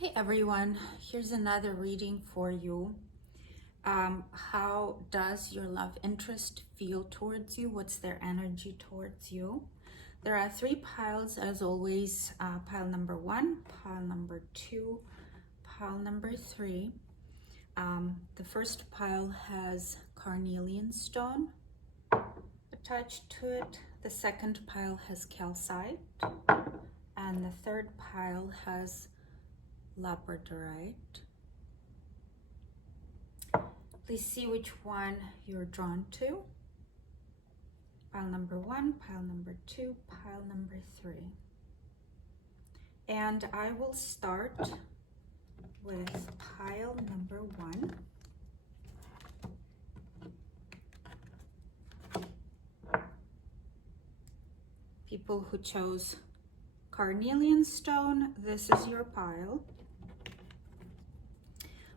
Hey everyone, here's another reading for you. How does your love interest feel towards you? What's their energy towards you? There are three piles as always, pile number 1, pile number 2, pile number 3. The first pile has carnelian stone attached to it. The second pile has calcite. And the third pile has labradorite. Please see which one you're drawn to. Pile number 1, pile number 2, pile number 3. And I will start with pile number 1. People who chose carnelian stone, this is your pile.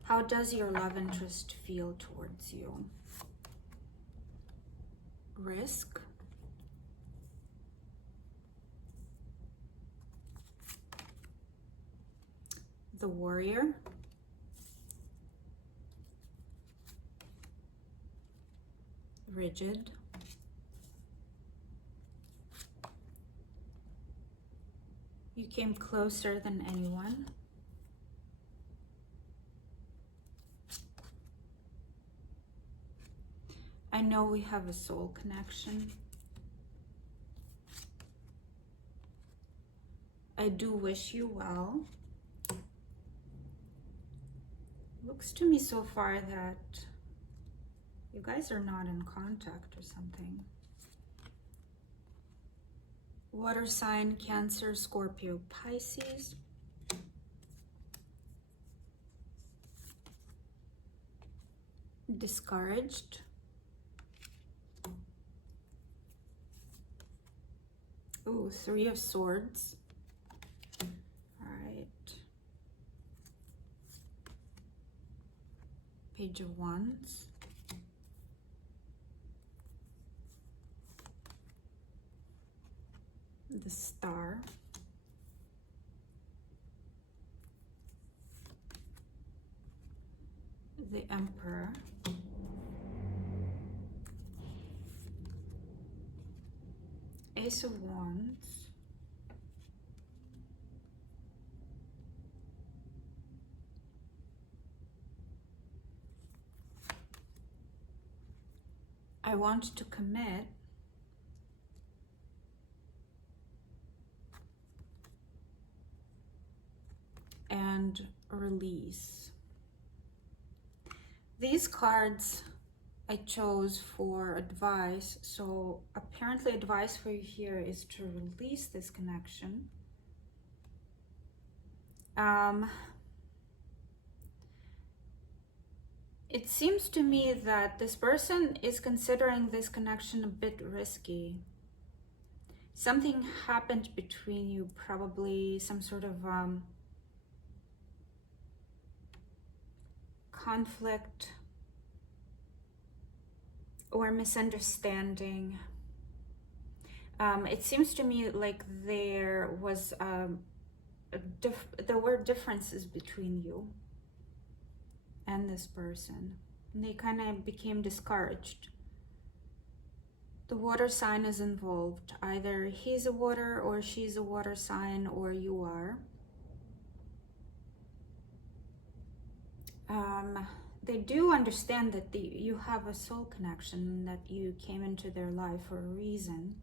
How does your love interest feel towards you? Risk. The warrior. Rigid. You came closer than anyone. I know we have a soul connection. I do wish you well. Looks to me so far that you guys are not in contact or something. Water sign, Cancer, Scorpio, Pisces. Discouraged. Ooh, 3 of Swords. All right. Page of Wands. The Star. The Emperor. Ace of Wands. I want to commit. And release. These cards I chose for advice, so apparently advice for you here is to release this connection. It seems to me that this person is considering this connection a bit risky. Something happened between you, probably some sort of conflict or misunderstanding. It seems to me like there was there were differences between you and this person, and they kind of became discouraged. The water sign is involved. Either he's a water or she's a water sign, or you are. They do understand that you have a soul connection, that you came into their life for a reason.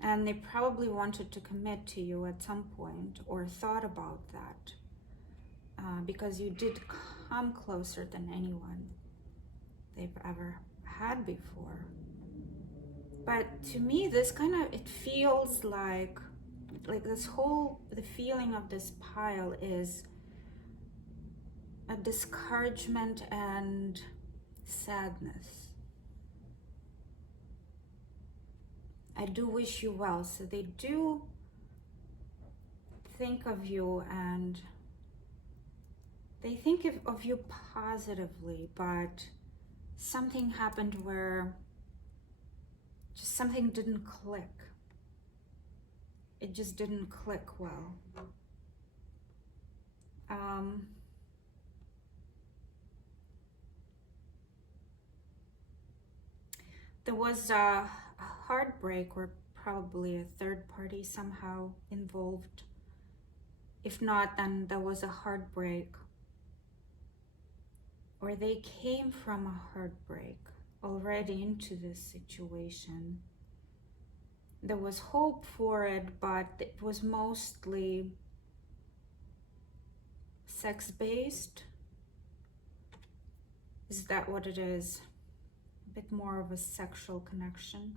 And they probably wanted to commit to you at some point, or thought about that, because you did come closer than anyone they've ever had before. But to me, this kind of, it feels like this whole, the feeling of this pile is a discouragement and sadness. I do wish you well. So they do think of you, and they think of you positively, but something happened where just something didn't click. It just didn't click well. There was a heartbreak, or probably a third party somehow involved. If not, then there was a heartbreak, or they came from a heartbreak already into this situation. There was hope for it, but it was mostly sex-based. Is that what it is? A bit more of a sexual connection,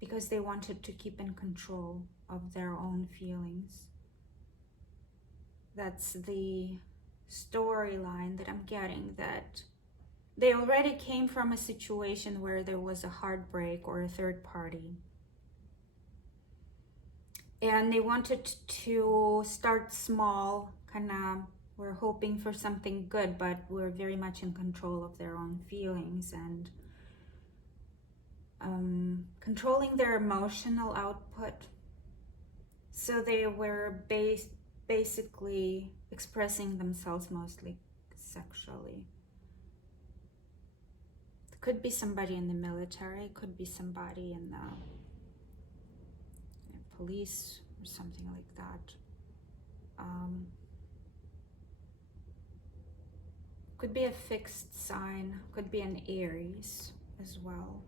because they wanted to keep in control of their own feelings. That's the storyline that I'm getting, that they already came from a situation where there was a heartbreak or a third party. And they wanted to start small, kind of, we're hoping for something good, but we're very much in control of their own feelings and controlling their emotional output. So they were basically expressing themselves mostly sexually. It could be somebody in the military, it could be somebody in the police or something like that. Could be a fixed sign, could be an Aries as well.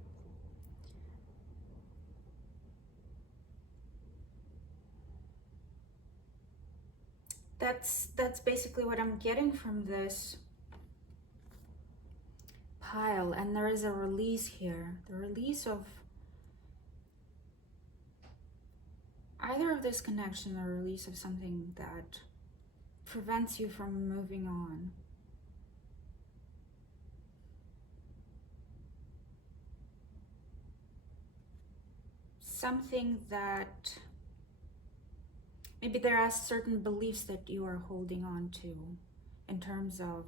That's basically what I'm getting from this pile. And there is a release here, the release of either of this connection, or release of something that prevents you from moving on. Something that maybe there are certain beliefs that you are holding on to in terms of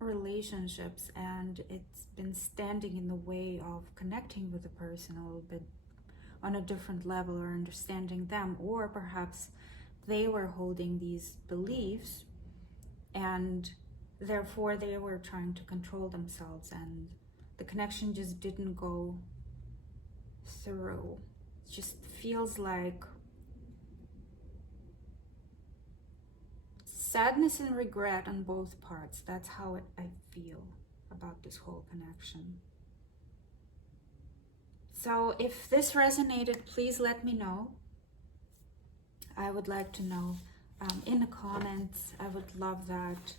relationships, and it's been standing in the way of connecting with the person a little bit on a different level, or understanding them, or perhaps they were holding these beliefs and therefore they were trying to control themselves, and the connection just didn't go through. It just feels like sadness and regret on both parts. That's how I feel about this whole connection. So if this resonated, please let me know. I would like to know in the comments. I would love that.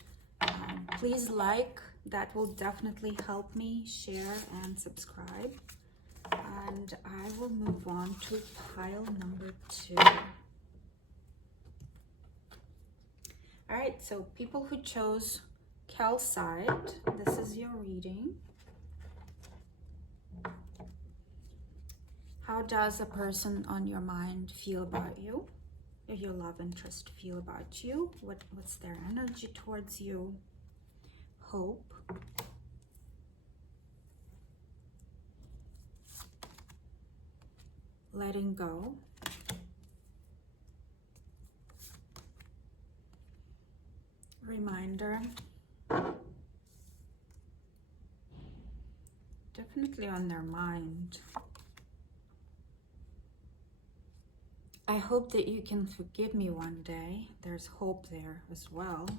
Please like, that will definitely help me. Share and subscribe. And I will move on to pile number 2. All right, so people who chose Calcite, this is your reading. How does a person on your mind feel about you? Your love interest feel about you? What's their energy towards you? Hope. Letting go. Reminder. Definitely on their mind. I hope that you can forgive me one day. There's hope there as well.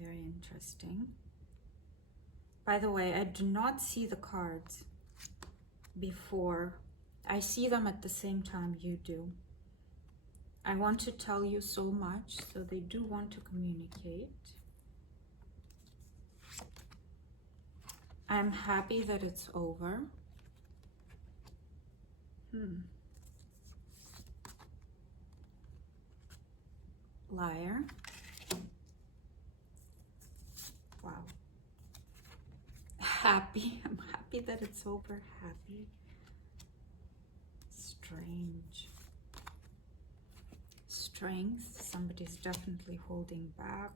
Very interesting. By the way, I do not see the cards before. I see them at the same time you do. I want to tell you so much, so they do want to communicate. I'm happy that it's over. Liar. Wow. Happy. I'm happy that it's over. Happy. Strange. Strength. Somebody's definitely holding back.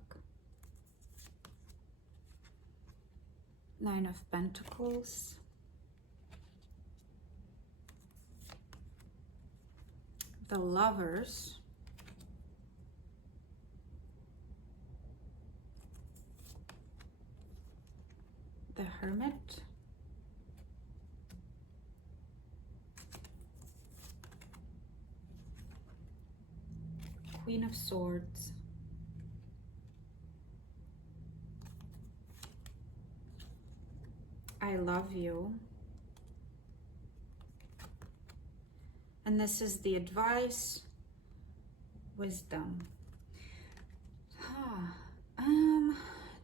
9 of Pentacles. The Lovers. The Hermit. Queen of Swords. I love you. And this is the advice. Wisdom.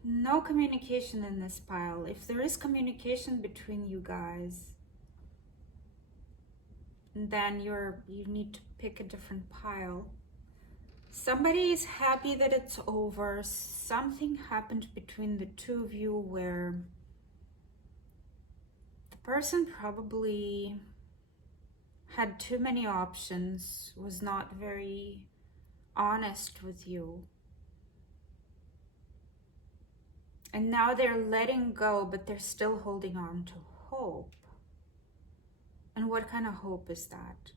No communication in this pile. If there is communication between you guys, then you need to pick a different pile. Somebody is happy that it's over. Something happened between the two of you where the person probably had too many options, was not very honest with you. And now they're letting go, but they're still holding on to hope. And what kind of hope is that?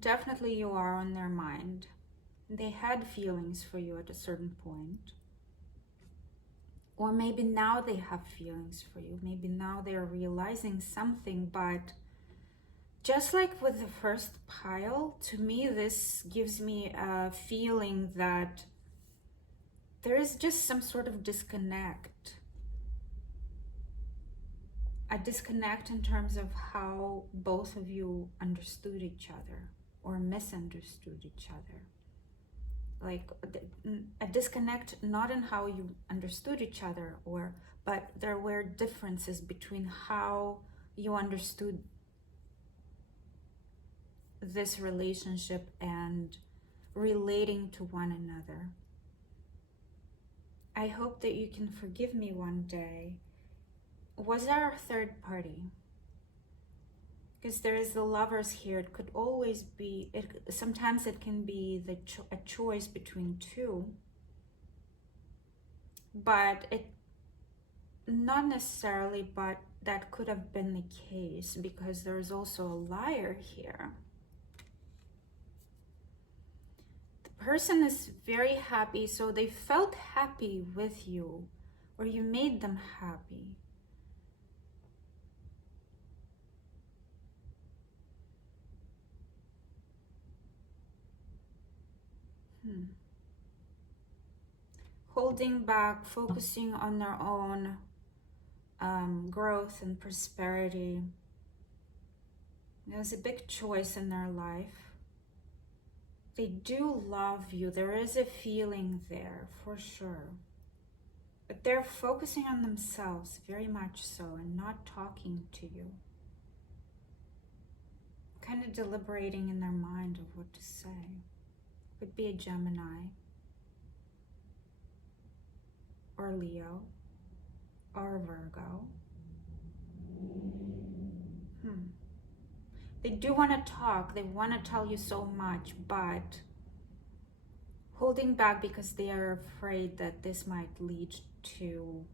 Definitely you are on their mind. They had feelings for you at a certain point. Or maybe now they have feelings for you. Maybe now they're realizing something, but just like with the first pile, to me this gives me a feeling that there is just some sort of disconnect. A disconnect in terms of how both of you understood each other or misunderstood each other. Like a disconnect not in how you understood each other, but there were differences between how you understood this relationship and relating to one another. I hope that you can forgive me one day. Was there a third party? Because there is the Lovers here. It could always be, sometimes it can be a choice between two, but not necessarily, but that could have been the case because there's also a Liar here. The person is very happy, so they felt happy with you, or you made them happy. Holding back, focusing on their own growth and prosperity. There's a big choice in their life. They do love you. There is a feeling there for sure. But they're focusing on themselves very much so and not talking to you. Kind of deliberating in their mind of what to say. Could be a Gemini, or Leo, or Virgo. They do want to talk, they want to tell you so much, but holding back because they are afraid that this might lead to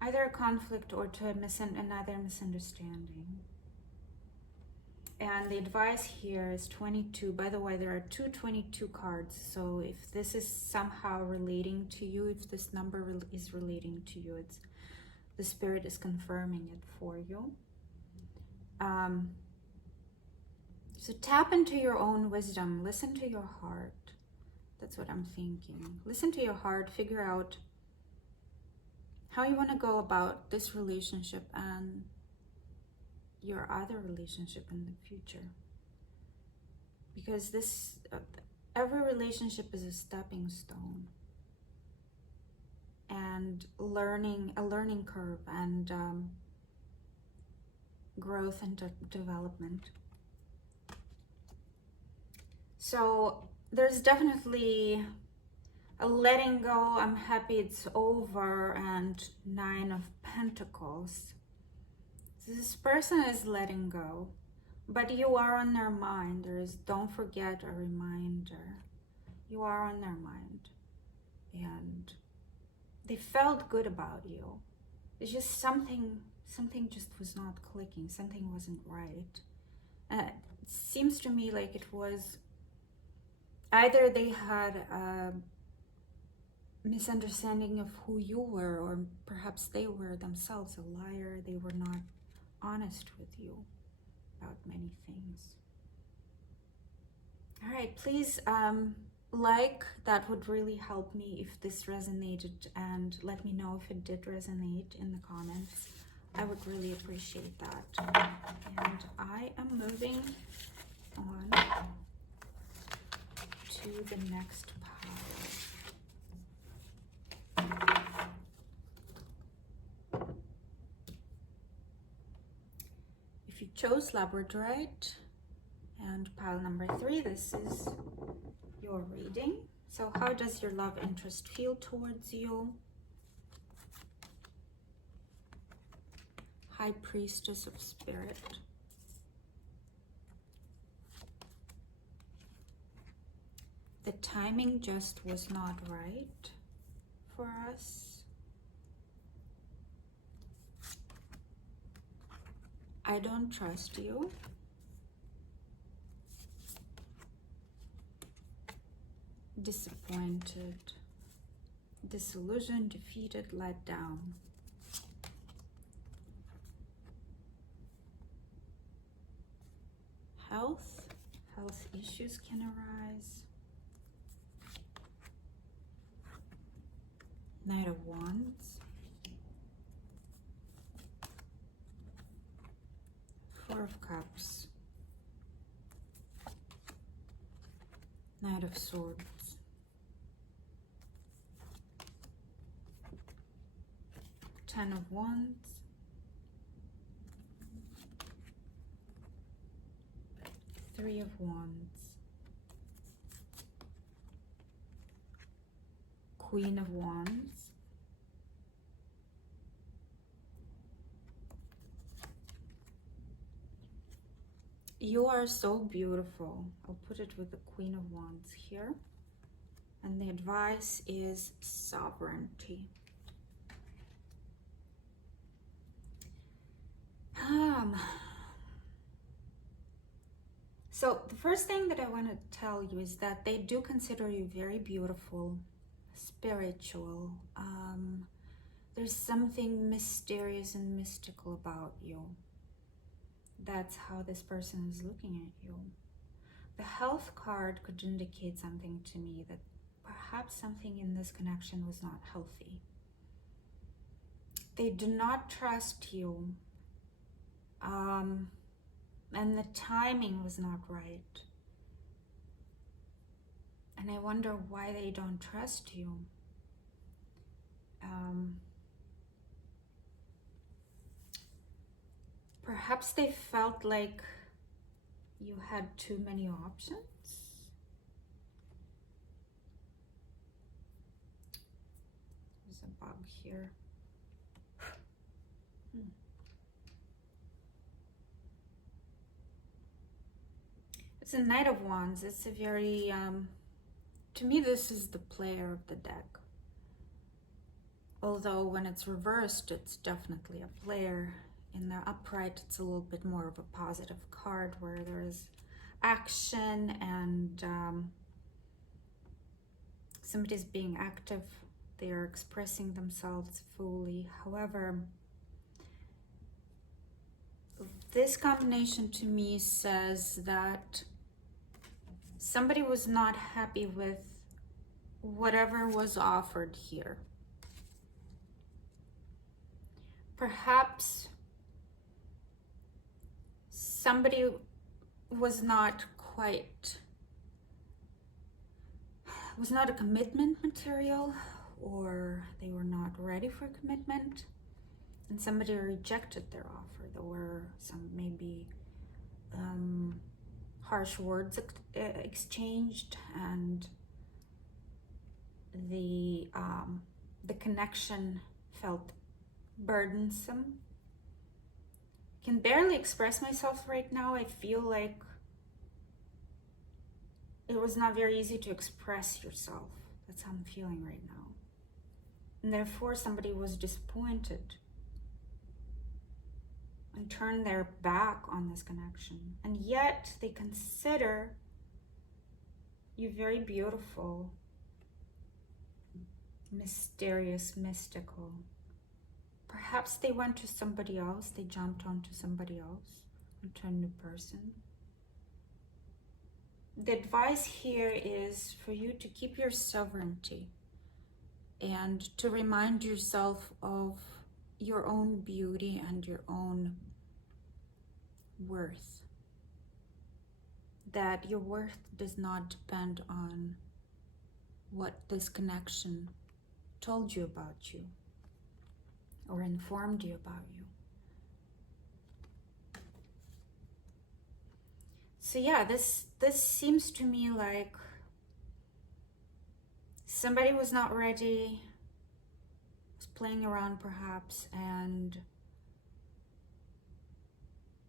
either a conflict or to another misunderstanding. And the advice here is 22. By the way, there are 222 cards. So if this is somehow relating to you, if this number is relating to you, the Spirit is confirming it for you. So tap into your own wisdom. Listen to your heart. That's what I'm thinking. Listen to your heart. Figure out how you want to go about this relationship and your other relationship in the future, because every relationship is a stepping stone and a learning curve and growth and development. So there's definitely a letting go. I'm happy it's over, and 9 of Pentacles. This person is letting go, but you are on their mind. Don't forget a reminder. You are on their mind. And they felt good about you. It's just something just was not clicking. Something wasn't right. It seems to me like it was either they had misunderstanding of who you were, or perhaps they were themselves a liar. They were not honest with you about many things. All right, please like, that would really help me if this resonated, and let me know if it did resonate in the comments. I would really appreciate that. And I am moving on to the next pile. If you chose Labradorite and pile number 3, this is your reading. So how does your love interest feel towards you? High Priestess of Spirit. The timing just was not right for us. I don't trust you. Disappointed, disillusioned, defeated, let down. Health issues can arise. Knight of Wands. Four of Cups. Knight of Swords. Ten of Wands. Three of Wands. Queen of Wands. You are so beautiful. I'll put it with the Queen of Wands here. And the advice is sovereignty. So the first thing that I want to tell you is that they do consider you very beautiful, spiritual. There's something mysterious and mystical about you. That's how this person is looking at you. The health card could indicate something to me, that perhaps something in this connection was not healthy. They do not trust you. And the timing was not right. And I wonder why they don't trust you. Perhaps they felt like you had too many options. There's a bug here. It's a Knight of Wands. It's a very, to me, this is the player of the deck. Although when it's reversed, it's definitely a player. In the upright, it's a little bit more of a positive card where there's action and somebody's being active. They are expressing themselves fully. However, this combination to me says that somebody was not happy with whatever was offered here. Perhaps somebody was not a commitment material, or they were not ready for commitment, and somebody rejected their offer. There were some maybe harsh words exchanged, and the connection felt burdensome. I can barely express myself right now. I feel like it was not very easy to express yourself. That's how I'm feeling right now. And therefore somebody was disappointed and turned their back on this connection. And yet they consider you very beautiful. mysterious, mystical. Perhaps they went to somebody else, they jumped onto somebody else, onto a new person. The advice here is for you to keep your sovereignty and to remind yourself of your own beauty and your own worth. That your worth does not depend on what this connection told you about you or informed you about you. So yeah, this seems to me like somebody was not ready, was playing around perhaps, and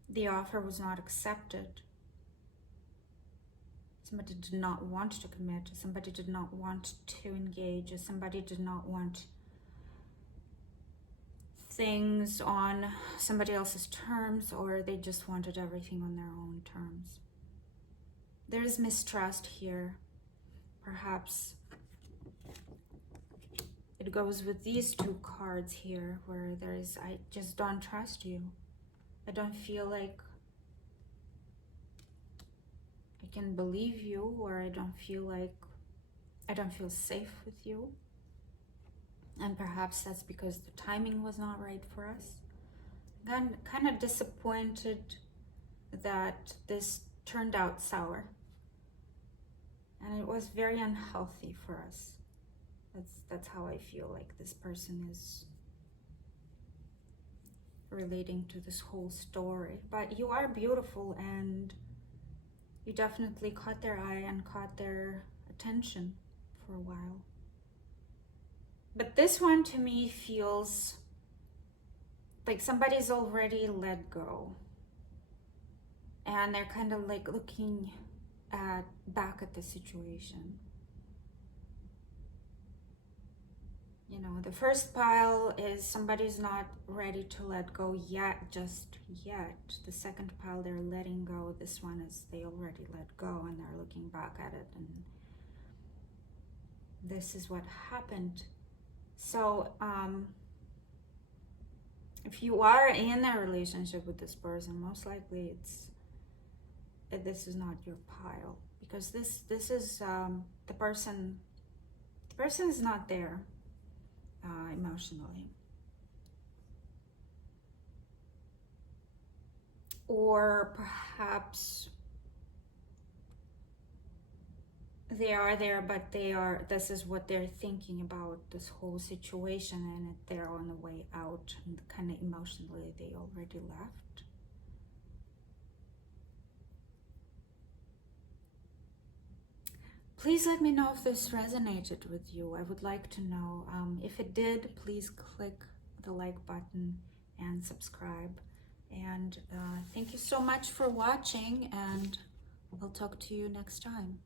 the offer was not accepted. Somebody did not want to commit, somebody did not want to engage, somebody did not want things on somebody else's terms, or they just wanted everything on their own terms. There's mistrust here. Perhaps it goes with these two cards here, where there's, I just don't trust you. I don't feel like I can believe you, or I don't feel safe with you. And perhaps that's because the timing was not right for us. I'm kind of disappointed that this turned out sour. And it was very unhealthy for us. That's how I feel like this person is relating to this whole story. But you are beautiful, and you definitely caught their eye and caught their attention for a while. But this one to me feels like somebody's already let go. And they're kind of like looking back at the situation. You know, the first pile is somebody's not ready to let go yet, just yet. The second pile, they're letting go. This one is they already let go and they're looking back at it. And this is what happened. So, if you are in a relationship with this person, most likely this is not your pile, because this is the person is not there emotionally, or perhaps they are there, but this is what they're thinking about this whole situation, and they're on the way out, and kind of emotionally they already left. Please let me know if this resonated with you. I would like to know. If it did, please click the like button and subscribe. And thank you so much for watching, and I'll talk to you next time.